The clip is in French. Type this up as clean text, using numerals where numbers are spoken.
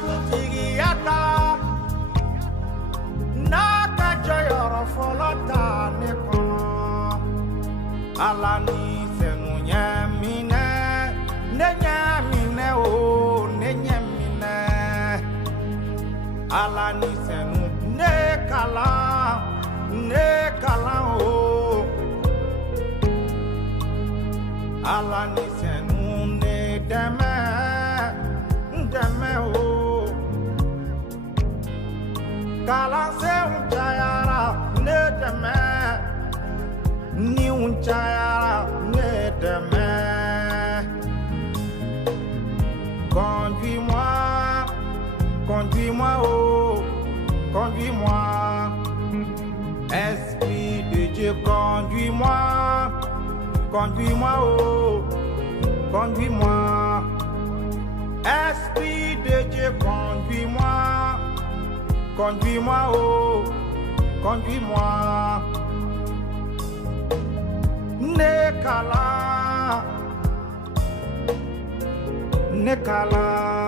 kuntiriata naka joyoro folota ne kono alani senu nyamine ne nyamine o ne nyamine alani senu ne kala o alani senu ne deme o kala se unchayara ne deme ni unchayara ne deme. Conduis-moi, conduis-moi oh, conduis-moi. Esprit de Dieu, conduis-moi, conduis-moi oh, conduis-moi. Esprit de Dieu, conduis-moi, conduis-moi oh, conduis-moi. Nekala, nekala.